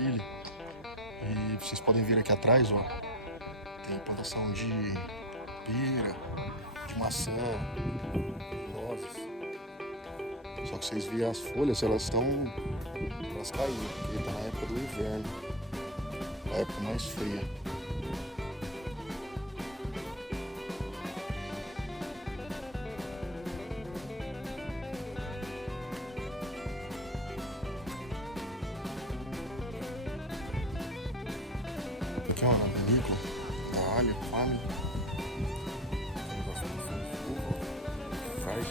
Chile. E vocês podem ver aqui atrás, ó, tem plantação de pera, de maçã, nozes. Só que vocês veem as folhas, elas caindo, porque tá na época do inverno, a época mais fria. Aqui, ó, na vinícola, da Alha, Fábio. Faz.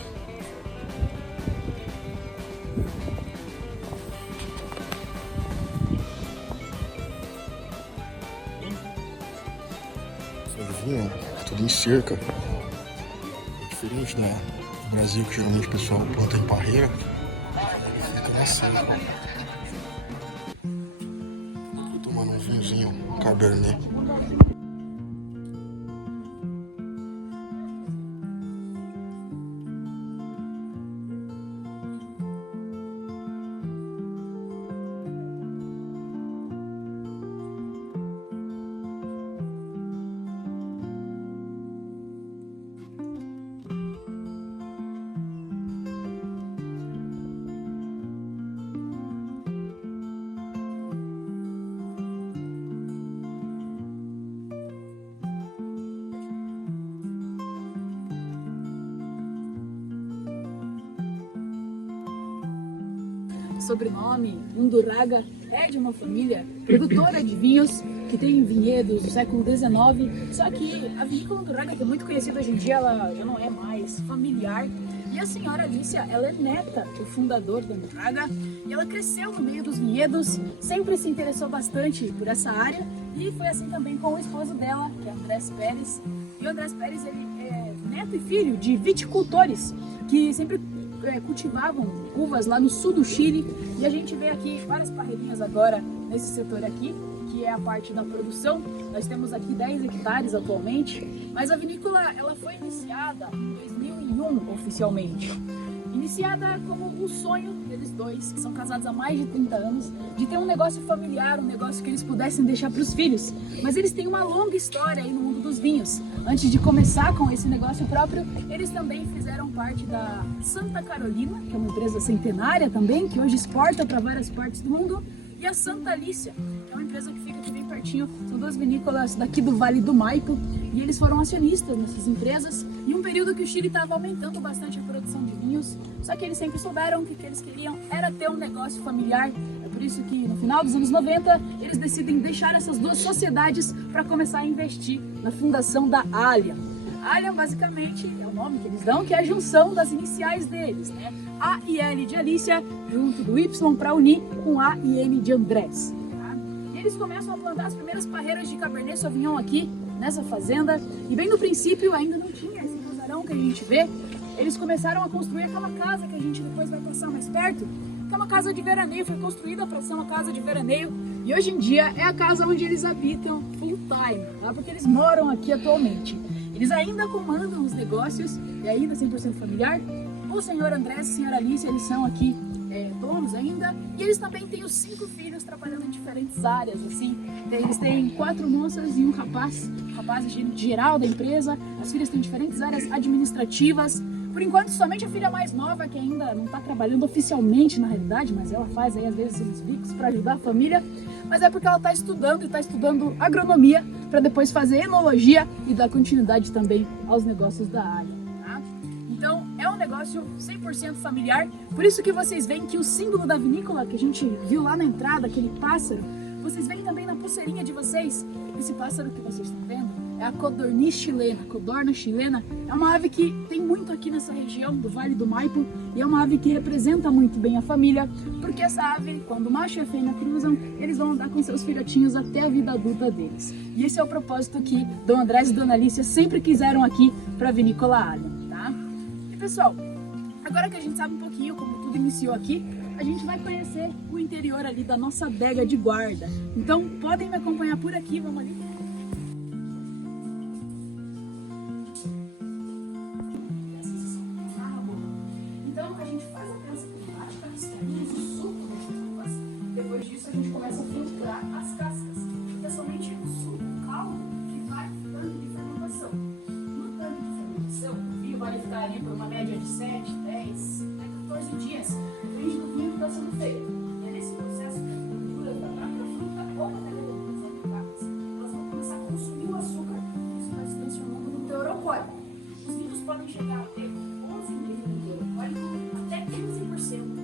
Esse vinho, é tudo em cerca. É diferente do Brasil, que geralmente o pessoal planta em parreira. Fica na cerca. Aqui tomando um vinhozinho, Cabernet. Sobrenome Undurraga é de uma família produtora de vinhos que tem vinhedos do século XIX, só que a vinícola Undurraga, que é muito conhecida hoje em dia, ela já não é mais familiar. E a senhora Alicia, ela é neta do fundador da Undurraga e ela cresceu no meio dos vinhedos, sempre se interessou bastante por essa área e foi assim também com o esposo dela, que é Andrés Pérez. E o Andrés Pérez, ele é neto e filho de viticultores que sempre cultivavam uvas lá no sul do Chile, e a gente vê aqui várias parreirinhas agora nesse setor aqui, que é a parte da produção. Nós temos aqui 10 hectares atualmente, mas a vinícola ela foi iniciada em 2001 oficialmente. Iniciada como um sonho deles dois, que são casados há mais de 30 anos, de ter um negócio familiar, um negócio que eles pudessem deixar para os filhos. Mas eles têm uma longa história aí no mundo dos vinhos. Antes de começar com esse negócio próprio, eles também fizeram parte da Santa Carolina, que é uma empresa centenária também, que hoje exporta para várias partes do mundo, e a Santa Alicia, que é uma empresa que fica aqui bem pertinho. São duas vinícolas daqui do Vale do Maipo, e eles foram acionistas nessas empresas em um período que o Chile estava aumentando bastante a produção de vinhos, só que eles sempre souberam que o que eles queriam era ter um negócio familiar. É por isso que no final dos anos 90 eles decidem deixar essas duas sociedades para começar a investir na fundação da Alha. Alha basicamente é o nome que eles dão, que é a junção das iniciais deles, né? A e L de Alicia, junto do Y para unir com A e N de Andrés. Tá? E eles começam a plantar as primeiras parreiras de Cabernet Sauvignon aqui nessa fazenda, e bem no princípio ainda não tinha esse casarão que a gente vê. Eles começaram a construir aquela casa que a gente depois vai passar mais perto, que é uma casa de veraneio, foi construída para ser uma casa de veraneio, e hoje em dia é a casa onde eles habitam full time, tá? Porque eles moram aqui atualmente. Eles ainda comandam os negócios, e ainda 100% familiar. O senhor Andrés e a senhora Alicia, eles são aqui donos ainda, e eles também têm os 5 filhos trabalhando em diferentes áreas, assim. Eles têm 4 moças e um rapaz, geral da empresa. As filhas têm diferentes áreas administrativas. Por enquanto, somente a filha mais nova, que ainda não está trabalhando oficialmente na realidade, mas ela faz aí às vezes uns bicos para ajudar a família, mas é porque ela está estudando, e está estudando agronomia para depois fazer enologia e dar continuidade também aos negócios da área. Tá? Então é um negócio 100% familiar, por isso que vocês veem que o símbolo da vinícola que a gente viu lá na entrada, aquele pássaro, vocês veem também na pulseirinha de vocês. Esse pássaro que vocês estão vendo é a codorniz chilena. A codorna chilena é uma ave que tem muito aqui nessa região do Vale do Maipo, e é uma ave que representa muito bem a família, porque essa ave, quando o macho e a fêmea cruzam, eles vão andar com seus filhotinhos até a vida adulta deles. E esse é o propósito que Dom Andrés e Dona Alicia sempre quiseram aqui para a Vinícola Alha, tá? E pessoal, agora que a gente sabe um pouquinho como tudo iniciou aqui, a gente vai conhecer o interior ali da nossa adega de guarda. Então podem me acompanhar por aqui, vamos ali. Então a gente faz a transplantação, extraímos o suco das uvas. Depois disso a gente começa a filtrar as cascas. Porque é somente o suco, o caldo, que vai no tanque de fermentação. No tanque de fermentação, o vinho vai ficar ali por uma média de 7, 10, até 14 dias, depende do vinho que está sendo feito. E é nesse processo que as gorduras da própria fruta ou até das aplicadas, elas vão começar a consumir o açúcar e isso vai se transformando no teor alcoólico. Os vinhos podem chegar a ter 11,5% de teor alcoólico até 15%.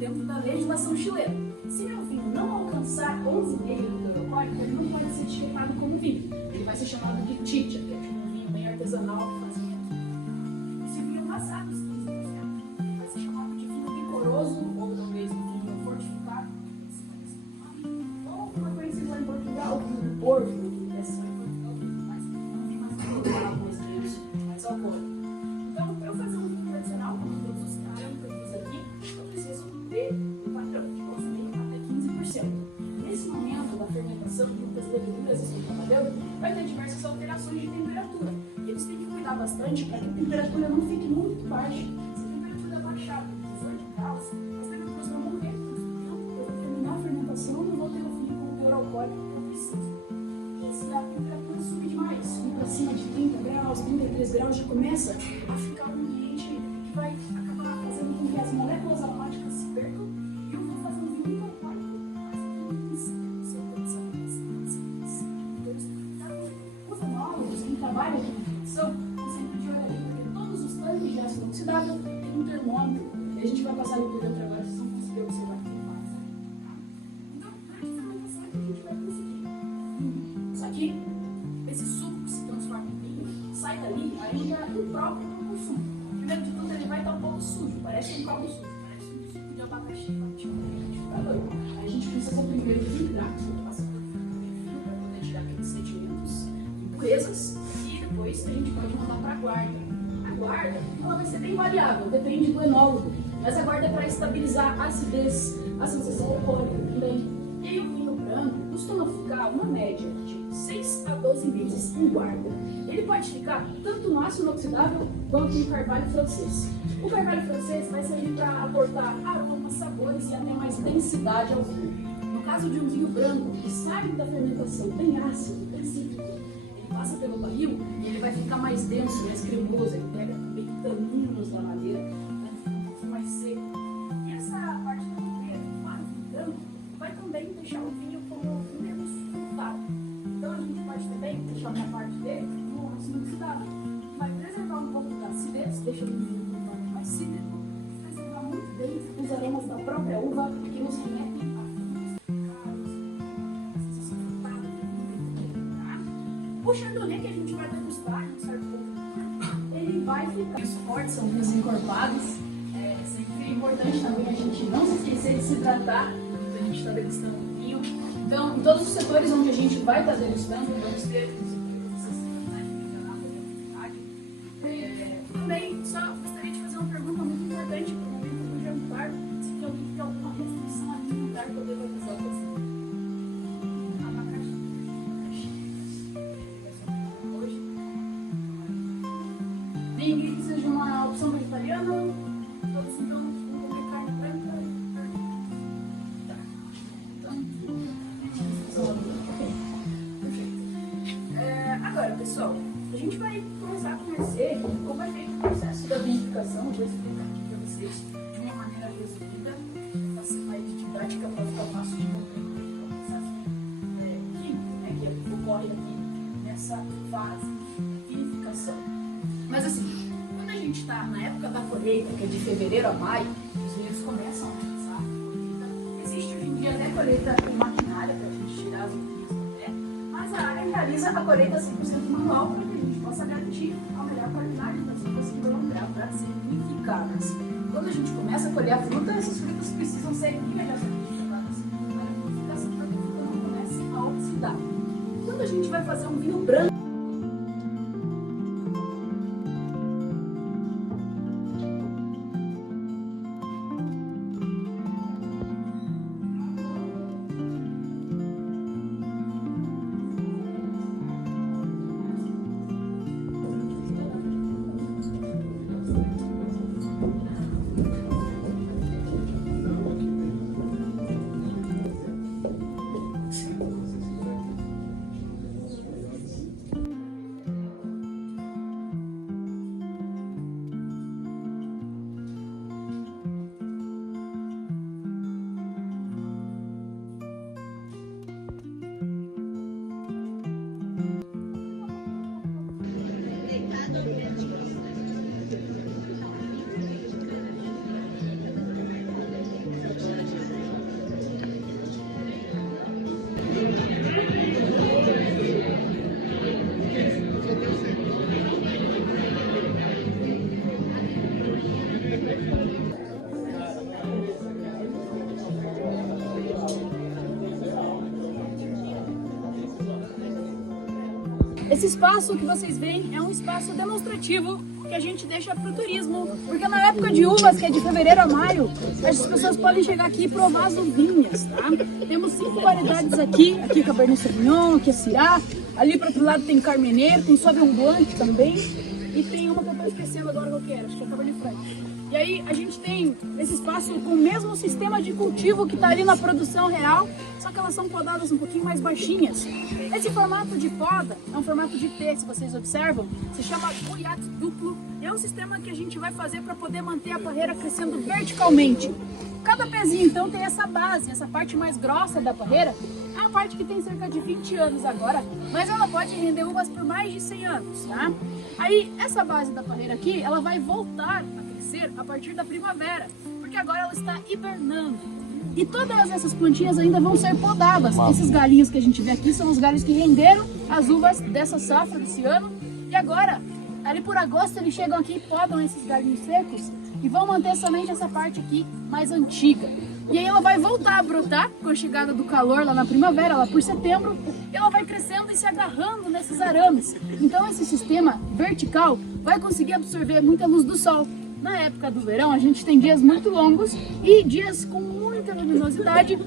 Dentro da legislação chilena. Se meu vinho não alcançar 11,5 do teor alcoólico, ele não pode ser etiquetado como vinho. Ele vai ser chamado de chicha, que é tipo um vinho bem artesanal que fazia. E se o vinho passar dos 15%, ele vai ser chamado de vinho licoroso, ou talvez um vinho fortificado, ou como é conhecido lá em Portugal, o vinho do Porto, que é só em Portugal, mas não tem mais mais alcoólico. Então, para eu fazer um vinho tradicional, como todos os caras que eu fiz aqui, eu preciso ter um padrão de 11,5% até 15%. Nesse momento da fermentação, que as leveduras estão trabalhando, vai ter diversas alterações de temperatura. E eles têm que cuidar bastante para que a temperatura não fique muito baixa. Se a temperatura baixar para 18 graus, as leveduras vão morrer. Eu vou terminar a fermentação e não vou ter o vinho com o teor alcoólico que eu preciso. E se a temperatura subir demais, para cima de 30 graus, 33 graus, já começa a ficar um ambiente que vai acabar fazendo com que as moléculas aromáticas se percam e eu vou fazer um vinho alcoólico. Os enólogos que trabalham com fermentação estão sempre de olho ali, porque todos os tanques de ácido inoxidável têm um termômetro e a gente vai passar ali por dentro agora, vocês vão conseguir observar o que ele faz. Então, durante a fermentação é que a gente vai conseguir. Só que esse suco que se transforma em vinho sai dali ainda impróprio para o consumo. Primeiro de tudo, ele vai estar um pouco sujo, parece um caldo sujo, parece um suco de abacaxi. Aí a gente precisa primeiro filtrar, passar por filtro para poder tirar aqueles sedimentos, impurezas, e depois a gente pode mandar para a guarda. A guarda ela vai ser bem variável, depende do enólogo, mas a guarda é para estabilizar a acidez, a sensação alcoólica também. E aí o vinho branco costuma ficar uma média de 6 a 12 meses em guarda. Ele pode ficar tanto no ácido inoxidável quanto no carvalho francês. O carvalho francês vai servir para aportar aromas, sabores e até mais densidade ao vinho. No caso de um vinho branco que sai da fermentação bem ácido, bem cítrico, ele passa pelo barril e ele vai ficar mais denso, mais cremoso, ele pega também taninos da madeira, vai ficar um pouco mais seco. E essa parte da madeira que faz o branco vai também deixar o vinho como menos frutado. Então a gente pode também deixar uma parte dele no ácido inoxidável. Vai preservar um pouco da acidez, deixando o vinho um pouco mais cítrico, preservar muito bem os aromas da própria uva que nos remetem a o chardonnay que a gente vai degustar, em certo ponto, ele vai ficar. Os fortes são vinhos encorpados. É sempre importante também a gente não se esquecer de se hidratar quando a gente está degustando o vinho. Então, em todos os setores onde a gente vai estar degustando, vamos ter também, só gostaria de fazer uma pergunta muito importante para o momento do jantar. Se tem alguém que tem alguma restrição alimentar que eu deva avisar você. Ninguém que seja uma opção vegetariana, todos então vão comer carne branca e carne. Tá. Então, perfeito. Agora, pessoal, a gente vai começar a conhecer como é feito o processo da vinificação. Eu vou explicar aqui para vocês de uma maneira resumida, para ser mais didática, para ficar fácil de compreender o processo químico, que ocorre aqui nessa fase de vinificação. Mas assim, quando a gente está na época da colheita, que é de fevereiro a maio, os vinhos começam a começar a colheita. Existe hoje em dia até colheita com maquinária para a gente tirar as vinhos do pé, mas a área realiza a colheita 100% manual para que a gente possa garantir a melhor qualidade das frutas que vão entrar para serem vinificadas. Quando a gente começa a colher a fruta, essas frutas precisam ser imediatamente jogadas para a vinificação para que a fruta não comece a oxidar. Quando a gente vai fazer um vinho branco, Esse espaço que vocês veem é um espaço demonstrativo que a gente deixa para o turismo, porque na época de uvas, que é de fevereiro a maio, as pessoas podem chegar aqui e provar as uvinhas, tá? Temos 5 variedades aqui Cabernet Sauvignon, aqui é Syrah, ali para outro lado tem Carmener, tem Sauvignon Blanc também, e tem uma que eu estou esquecendo agora qual que era, acho que é Cabernet Franc. E aí a gente tem esse espaço com o mesmo sistema de cultivo que está ali na produção real, só que elas são podadas um pouquinho mais baixinhas. Esse formato de poda é um formato de T, se vocês observam, se chama cuiate duplo. E é um sistema que a gente vai fazer para poder manter a parreira crescendo verticalmente. Cada pezinho então tem essa base, essa parte mais grossa da parreira, é uma parte que tem cerca de 20 anos agora, mas ela pode render uvas por mais de 100 anos, tá? Aí essa base da parreira aqui, ela vai voltar a crescer a partir da primavera, porque agora ela está hibernando. E todas essas plantinhas ainda vão ser podadas. Esses galhinhos que a gente vê aqui são os galhos que renderam as uvas dessa safra desse ano. E agora, ali por agosto, eles chegam aqui e podam esses galhinhos secos e vão manter somente essa parte aqui mais antiga. E aí ela vai voltar a brotar com a chegada do calor lá na primavera, lá por setembro, e ela vai crescendo e se agarrando nesses arames. Então esse sistema vertical vai conseguir absorver muita luz do sol. Na época do verão a gente tem dias muito longos e dias com muita luminosidade,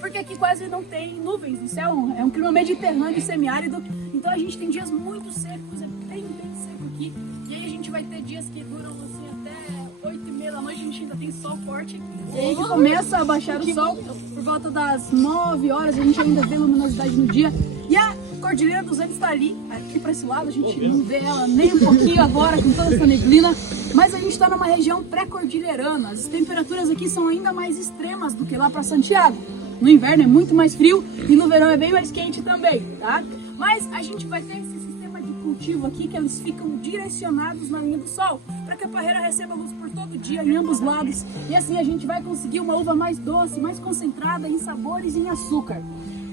porque aqui quase não tem nuvens no céu, é um clima mediterrâneo e semiárido, então a gente tem dias muito secos, é bem seco aqui, e aí a gente vai ter dias que duram assim até 8h30 da noite, a gente ainda tem sol forte, e aí que começa a baixar o sol, por volta das 9 horas a gente ainda vê luminosidade no dia, e a Cordilheira dos Andes está ali, aqui para esse lado, a gente não vê ela nem um pouquinho agora com toda essa neblina, mas a gente está numa região pré-cordilheirana, as temperaturas aqui são ainda mais extremas do que lá para Santiago. No inverno é muito mais frio e no verão é bem mais quente também, tá? Mas a gente vai ter esse sistema de cultivo aqui que eles ficam direcionados na linha do sol, para que a parreira receba luz por todo dia em ambos lados, e assim a gente vai conseguir uma uva mais doce, mais concentrada em sabores e em açúcar.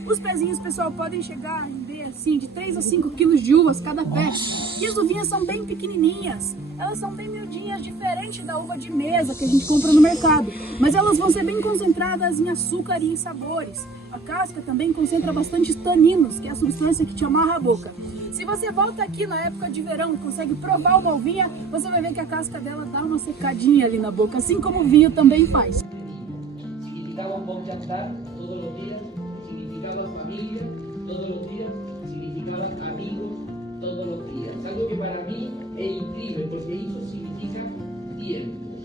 Os pezinhos, pessoal, podem chegar a render assim de 3 a 5 quilos de uvas cada pé. E as uvinhas são bem pequenininhas, elas são bem miudinhas, diferente da uva de mesa que a gente compra no mercado. Mas elas vão ser bem concentradas em açúcar e em sabores. A casca também concentra bastante taninos, que é a substância que te amarra a boca. Se você volta aqui na época de verão e consegue provar uma uvinha, você vai ver que a casca dela dá uma secadinha ali na boca, assim como o vinho também faz. Significaba un buen jantar todos los días, significaba familia todos los días, significaba amigos todos los días. Algo que para mí es increíble, porque eso significa tiempo.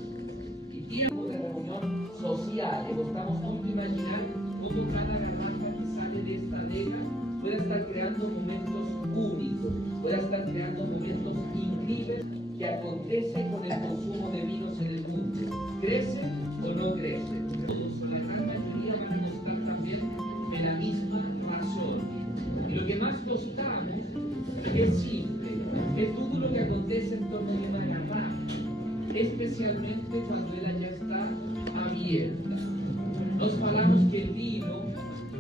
Y tiempo de reunión social. Estamos a imaginar cómo cada garrafa que sale de esta adega pueda estar creando momentos únicos, pueda estar creando momentos increíbles que acontece con el consumo de vinos en el mundo. ¿Crece o no crece? La gran mayoría van a estar también de la misma razón. Y lo que más costamos es simple, es todo lo que acontece en torno de una garrafa, especialmente cuando ella ya está abierta. Nos falamos que el vino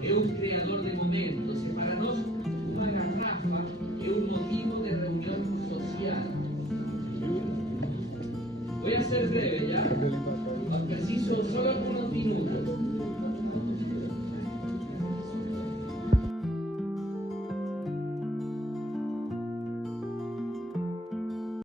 es un creador de momentos, y para nosotros una garrafa es un motivo de reunión social. Voy a ser breve ya, preciso solo algunos minutos.